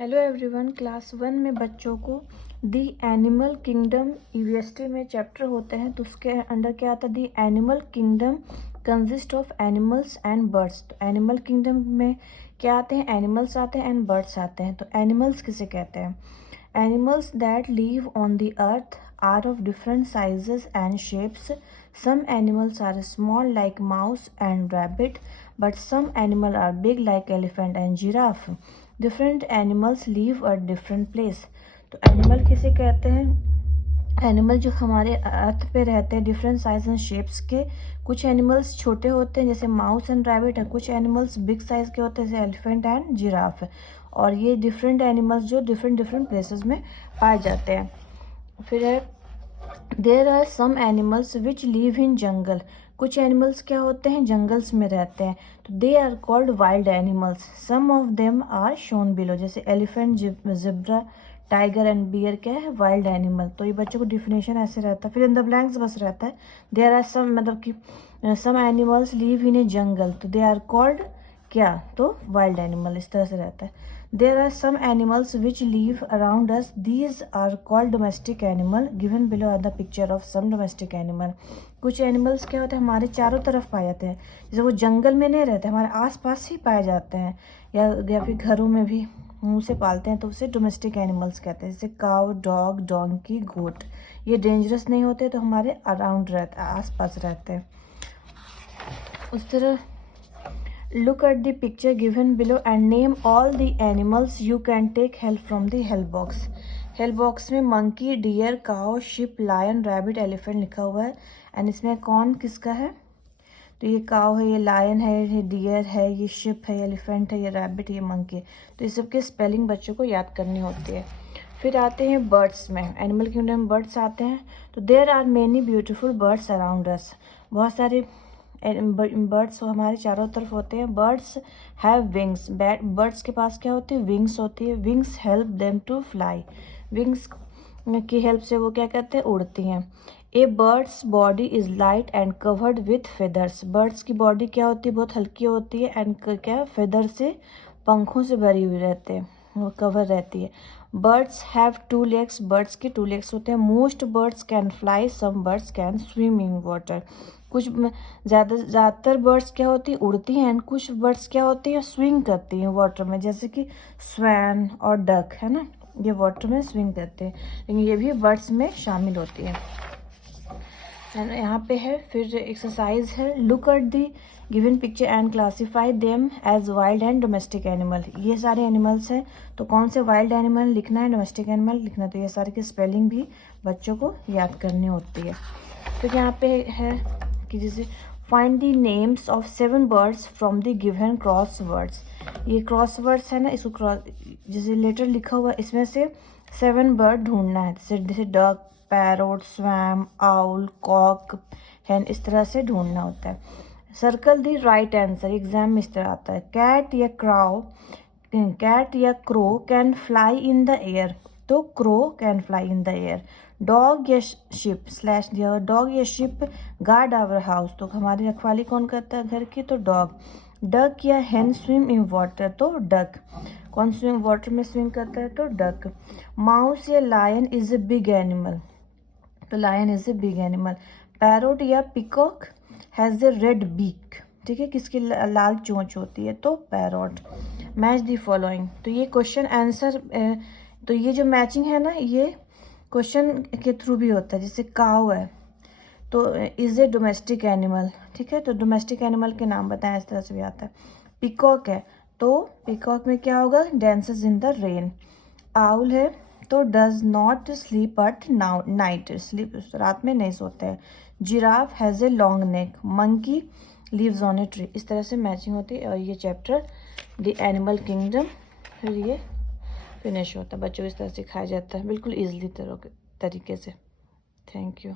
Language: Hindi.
हेलो एवरीवन, क्लास 1 में बच्चों को दी एनिमल किंगडम ईवीएसटी में चैप्टर होते हैं। तो उसके अंदर क्या आता है, the animal kingdom consist of animals and birds. तो एनिमल किंगडम में क्या आते हैं, एनिमल्स आते हैं एंड बर्ड्स आते हैं। तो एनिमल्स किसे कहते हैं? Animals that live on the earth are of different sizes and shapes. Some animals are small like mouse and rabbit, but some animals are big like elephant and giraffe. Different animals live at different place. तो एनिमल किसे कहते हैं? एनिमल जो हमारे अर्थ पे रहते हैं, डिफरेंट साइज एंड शेप्स के। कुछ एनिमल्स छोटे होते हैं जैसे माउस एंड रैबिट है, कुछ एनिमल्स बिग साइज के होते हैं जैसे एलिफेंट एंड जिराफ। और ये डिफरेंट एनिमल्स जो डिफरेंट प्लेसेस में पाए जाते हैं। फिर है there are some animals which live in jungle. कुछ एनिमल्स क्या होते हैं, जंगल्स में रहते हैं। तो they are called wild animals. Some of them are shown below, जैसे elephant, zebra, tiger and bear क्या है, वाइल्ड एनिमल। तो ये बच्चों को डिफिनेशन ऐसे रहता है। फिर इन द ब्लैंक्स बस रहता है देर आर सम, मतलब कि सम एनिमल्स लिव इन ए जंगल, तो दे आर कॉल्ड क्या, तो वाइल्ड एनिमल। इस तरह से रहता है। There are some animals which live around us. These are called domestic animal. Given below are the picture of some domestic animal. कुछ एनिमल्स क्या होते हैं, हमारे चारों तरफ पाए जाते हैं। जैसे वो जंगल में नहीं रहते, हमारे आसपास ही पाए जाते हैं, या फिर घरों में भी हम उसे पालते हैं, तो उसे डोमेस्टिक एनिमल्स कहते हैं। जैसे काउ, डॉग, डोंकी, गोट। ये डेंजरस नहीं होते, तो हमारे अराउंड रहते, आसपास रहते हैं। उस तरह look at the picture given below and name all the animals. You can take help from the help box. Help box में monkey, deer, cow, sheep, lion, rabbit, elephant लिखा हुआ है। एंड इसमें कौन किसका है, तो ये काउ है, ये लायन है, ये डियर है, ये शिप है, ये एलिफेंट है, ये रैबिट, ये मंकी। तो इस सबके स्पेलिंग बच्चों को याद करनी होती है। फिर आते हैं बर्ड्स में, एनिमल किंगडम में बर्ड्स आते हैं। तो there are many beautiful birds around us. बहुत सारे बर्ड्स हमारे चारों तरफ होते हैं। Birds have wings. बर्ड्स के पास क्या होती है, विंग्स होती है। Wings help them to fly. Wings की हेल्प से वो क्या करते हैं, उड़ती हैं। A bird's body is light and covered with feathers. Birds की बॉडी क्या होती है, बहुत हल्की होती है, एंड क्या, फेदर से, पंखों से भरी हुई रहते हैं, वो कवर रहती है। Birds have 2 legs। बर्ड्स के 2 legs होते हैं। Most birds can fly, some birds can swim in water. कुछ ज़्यादातर बर्ड्स क्या होती है, उड़ती हैं, एंड कुछ बर्ड्स क्या होती है, स्विंग करती हैं वाटर में, जैसे कि स्वैन और डक है ना, ये वाटर में स्विंग करते हैं, लेकिन ये भी बर्ड्स में शामिल होती है। एंड यहाँ पे है फिर एक्सरसाइज है, look at the given picture and classify them as wild and domestic animal. ये सारे एनिमल्स हैं, तो कौन से वाइल्ड एनिमल लिखना है, डोमेस्टिक एनिमल लिखना है। तो ये सारे की स्पेलिंग भी बच्चों को याद करनी होती है। तो यहाँ पे है कि जैसे find the names of 7 birds from the given cross words. ये क्रॉस वर्ड्स है ना, इसको क्रॉस, जैसे लेटर लिखा हुआ इसमें से 7 बर्ड ढूंढना है। जैसे duck, parrot, swan, owl, cock, hen, इस तरह से ढूंढना होता है। Circle the right answer. Exam में इस तरह आता है, कैट या crow can fly in the air. तो crow can fly in the air. Dog या शिप स्लैश दिया हुआ, डॉग या शिप गार्ड आवर हाउस। तो हमारी रखवाली कौन करता है घर की, तो डॉग। डक या हैन स्विम इन वाटर। तो डक। कौन स्विम वाटर में स्विम करता है, तो डक। माउस या lion is a big animal. तो lion is a big animal. Parrot या peacock has a red beak. ठीक है, किसकी लाल चोंच होती है, तो पैरोट। Match the following. तो ये क्वेश्चन आंसर, तो ये जो मैचिंग है ना, ये क्वेश्चन के थ्रू भी होता है। जैसे काउ है, तो इज ए डोमेस्टिक एनिमल। ठीक है, तो डोमेस्टिक एनिमल के नाम बताएं, इस तरह से भी आता है। पिकॉक है, तो पिकॉक में क्या होगा, dances in the rain. Owl है, तो does not sleep at night. Sleep, रात में नहीं सोते हैं। Giraffe has a long neck. Monkey lives on a tree. इस तरह से मैचिंग होती है। और ये चैप्टर द एनिमल किंगडम फिर ये फिनिश होता है। बच्चों को इस तरह सिखाया जाता है, बिल्कुल ईजिली तरीके से। Thank you.